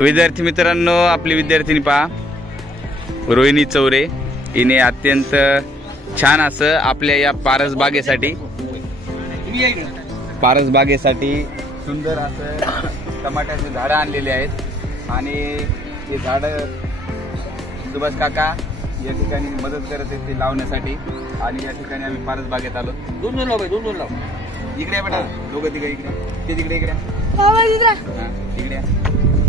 विद्यार्थी मित्रांनो, आपली विद्यार्थिनी पहा, रोहिणी चौरे. हिने अत्यंत छान असं आपल्या या परसबागेसाठी सुंदर असं टमाट्याचे झाडं आणलेले आहेत आणि हे झाडं सुभाष काका या ठिकाणी मदत करत आहेत ते लावण्यासाठी. आणि या ठिकाणी आम्ही परसबागेत आलो. दोन लाव इकडे बेटा, दोघं तिकडे इकडे, ते तिकडे इकडे तिकडे.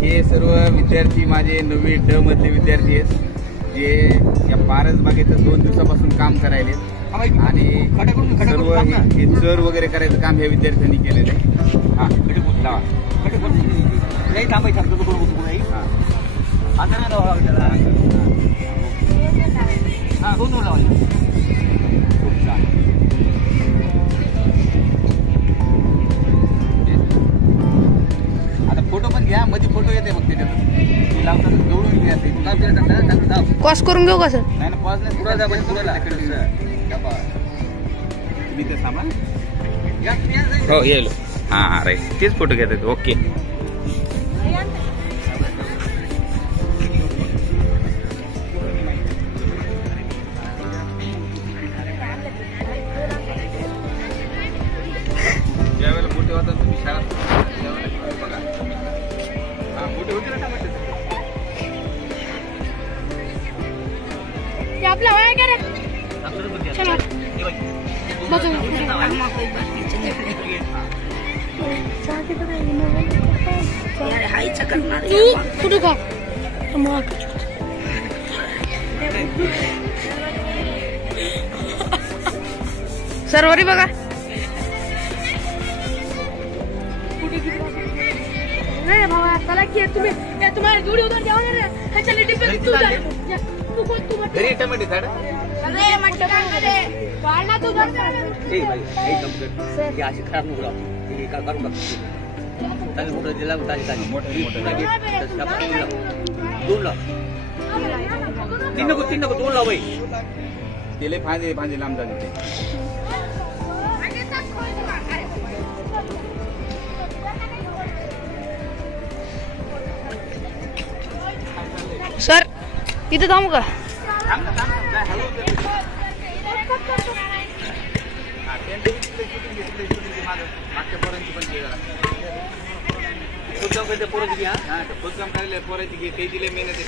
हे सर्व विद्यार्थी माझे 9वी ड मधले विद्यार्थी आहेत, जे या परसबागेचं 2 दिवसापासून काम करायले आणि सर्व हे चर वगैरे करायचं काम ह्या विद्यार्थ्यांनी केलेलं आहे. हा लावा फोटो पण घ्या, मध्ये फोटो येते मग त्याच्यात लावतात जवळून घ्या. कॉस करून घेऊ का सर? नाही ना, पॉज नाही, पुढे मी तर थांबा. हो येईल. हा राईट, तेच फोटो घेतात. ओके. ज्यावेळेला मोठे होतात तुम्ही शाळेत बघा. हा मोठे होते ना टमाटे. आपला आहे का रे? चला बघू. कुठं का सरवरी बघा. नाही भावा, चला की तुम्ही तुम्हाला जोडी उधर जाऊ ना. ह्याच्या लिटिंग तू जा. घरी टमाटे झाड अरे म्हटलं काय वाढना तू जर ए भाई एकदम कर ये अशी खराब नको राहू. हे का करू का चालेल. मोठं दिला ताजी मोठं दोन लाव. तीन नको दोन लाव भाई. तेले भांजे लांब झाले ते. सर इथं थांबू का? फुलकाम करायला पोराची घे, ते दिले मेहनत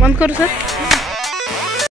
बंद करू सर.